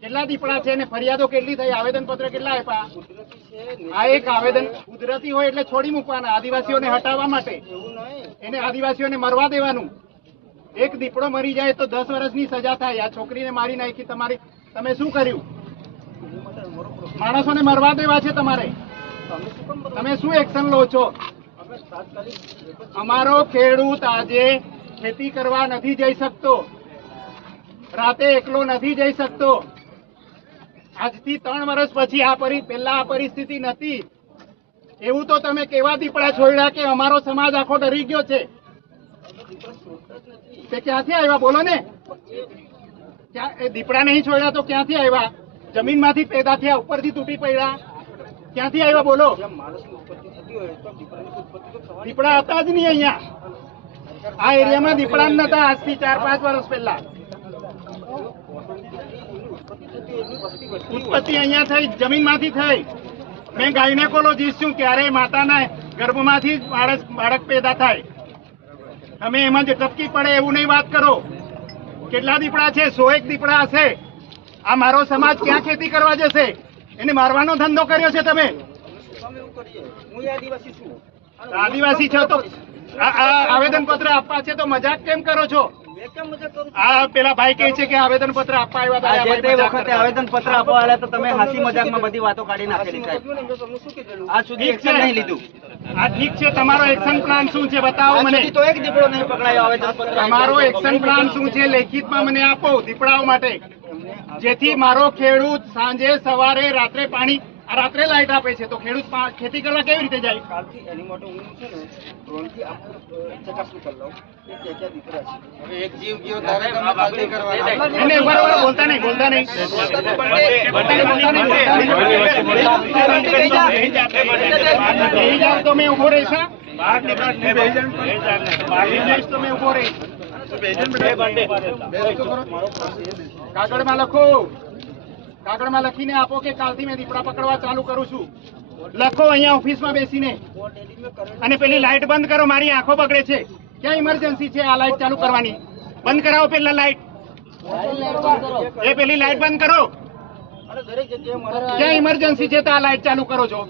કેટલા દીપડા છે ફરિયાદો કેટલી થઈ? આવેદન પત્ર કેટલા આપ્યા? આ એક આવેદન કુદરતી હોય એટલે છોડી મૂકવાના, આદિવાસીઓને હટાવવા માટે. એને આદિવાસીઓને મરવા દેવાનું. એક દીપડો મરી જાય તો દસ વર્ષની સજા થાય. આ છોકરીને મારી નાખી. તમારી, તમે શું કર્યું? માણસોને મરવા દેવા છે તમારે. તમે શું એક્શન લો છો? અમારો ખેડૂત આજે ખેતી કરવા નથી જઈ શકતો. રાતે એકલો નથી જઈ શકતો. આજથી ત્રણ વર્ષ પછી આ પરી આ પરિસ્થિતિ નથી એવું તો તમે કેવા દીપડા છોડ્યા કે અમારો સમાજ આખો ડરી ગયો છે? તે ક્યાંથી આવ્યા? બોલો ને. દીપડા નહીં છોડ્યા તો ક્યાંથી આવ્યા? જમીનમાંથી પેદા થયા ઉપરથી તૂટી પડ્યા. ક્યાંથી આવ્યા બોલો? દીપડા હતા જ નહીં અહીંયા. આ એરિયામાં દીપડા નતા આજથી ચાર પાંચ વર્ષ પહેલા. ઉત્પત્તિ અહીંયા થઈ જમીનમાંથી થઈ. મેં ગાયનેકોલોજીસ્ટ છું ક્યારે માતાના ગર્ભમાંથી જ બાળક બાળક પેદા થાય. તમે એમાં જે ટપકી પડે એવું નહીં વાત કરો. કેટલા દીપડા છે? સો એક દીપડા હશે. આ મારો સમાજ ક્યાં ખેતી કરવા જશે? એને મારવાનો ધંધો કર્યો છે તમે. આદિવાસી છો. તો આ આ આવેદન પત્ર આપવા છે તો મજાક કેમ કરો છો? આ પેલા ભાઈ કહે છે કે આવેદન પત્ર આપવા આવ્યા હતા, જે આ વખતે. આવેદન પત્ર આપવા આવ્યા તો તમે હાસી મજાકમાં બધી વાતો કાઢી નાખેલી સાહેબ. આજ સુધી છે. એક્શન નહીં લીધું. આ ઠીક છે તમારો એક્શન પ્લાન શું છે બતાવો મને. તો એક દીપડો નહીં પકડાયો આવેદન પત્ર તમારો એક્શન પ્લાન શું છે લેખિતમાં મને આપો દીપડાઓ માટે. જેથી મારો ખેડૂત સાંજે સવારે રાત્રે પાણી રાત્રે લાઈટ આપે છે તો ખેડૂત ખેતી કરવા કેવી રીતે જાય કાલથી એની માટે હું છે ને ડ્રોનથી ચકાસણી કરી લઉં કે ક્યાં ક્યાં દીકરા છે એક જીવ ગયો તારે તમે પાલટી કરવાના. એને ઊભા બોલતા નહીં બોલતા નહીં બોલતા નહીં, બોલતા નહીં, જાઓ તો મેં ઊભો રહીશ કાગળમાં લખો. કાગળમાં લખીને આપો કે કાલથી મેં દીપડા પકડવા ચાલુ કરું છું. લખો અહીંયા ઓફિસમાં બેસીને. અને પેલી લાઈટ બંધ કરો, મારી આંખો બગડે છે. ક્યાં ઇમરજન્સી છે આ લાઈટ ચાલુ કરવાની? બંધ કરાવો પેલા લાઈટ. એ પેલી લાઈટ બંધ કરો. ક્યાં ઇમરજન્સી છે તો આ લાઈટ ચાલુ કરો છો?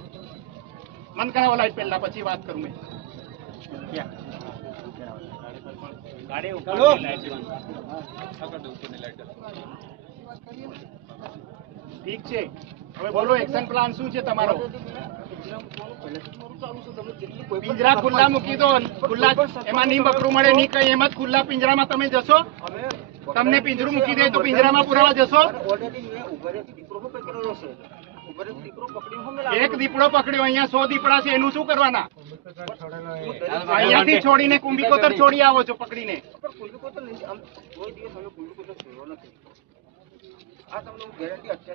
બંધ કરાવો લાઈટ પહેલા, પછી વાત કરું મેં. ઠીક છે. હવે બોલો એક્શન પ્લાન શું છે તમારો? પિંજરા ખુલ્લા મૂકી દો ખુલ્લા એમાં નહીં બકરું મળે, નહીં કઈ, એમ જ ખુલ્લા પિંજરામાં તમે જશો. તમને પિંજરું મૂકી દે તો પિંજરામાં પુરાવા જશો. એક દીપડો પકડ્યો અહીંયા, સો દીપડા છે, એનું શું કરવાના? અહીંયાથી છોડીને કુંભીકોતર છોડી આવો છો પકડીને.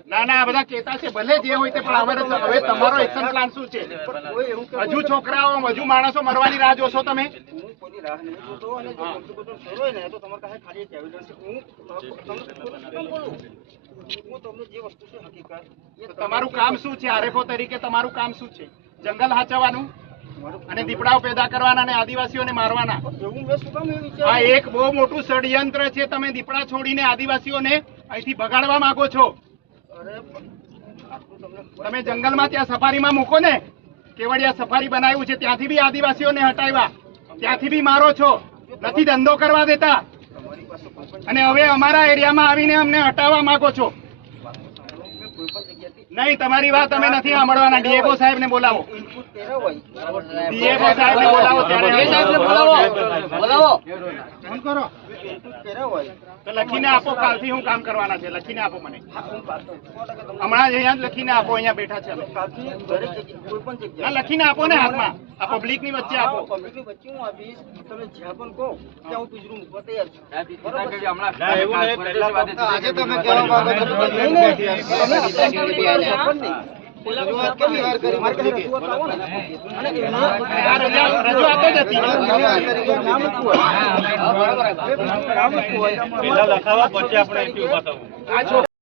ના ના બધા કેતા છે, ભલે જે હોય તે, પણ હવે તમારો એક્શન પ્લાન શું છે? હજુ છોકરાઓ, હજુ માણસો મરવાની રાહ જોશો તમે? તમારી કામ શું છે? આરેફો તરીકે તમારું કામ શું છે? જંગલ હાચવવાનું? અને દીપડાઓ પેદા કરવાના અને આદિવાસીઓને મારવાના. આ એક બહુ મોટું ષડયંત્ર છે. તમે દીપડા છોડીને આદિવાસીઓને અહીંથી ભગાડવા માંગો છો. તમે જંગલમાં ત્યાં સફારીમાં મૂકો ને. કેવડિયા સફારી બનાવ્યું છે. ત્યાંથી બી આદિવાસીઓને હટાવ્યા. ત્યાંથી બી મારો છો. નથી ધંધો કરવા દેતા. અને હવે અમારા એરિયામાં આવીને અમને હટાવવા માંગો છો સાંભળો મેં કોઈ પણ જગ્યાથી નહીં તમારી વાત અમે નથી સાંભળવાના. ડીએગો સાહેબને બોલાવો. ડીએગો સાહેબ ને બોલાવો ત્યારે બોલાવો. ફોન કરો લખીને આપો કાલથી હું કામ કરવાના છે લખીને આપો મને હમણાં જ અહીંયા લખીને આપો અહીંયા બેઠા છે ના લખીને આપો ને હાથમાં આ પબ્લિકની વચ્ચે આપો પબ્લિકની વચ્ચે હું આપીશ તમે જ્યાં પણ કહો ત્યાં હું પિંજરું મૂકવા તૈયાર છું આજે તમે કહેવા માંગો છો કે નહીં, નહીં, તમે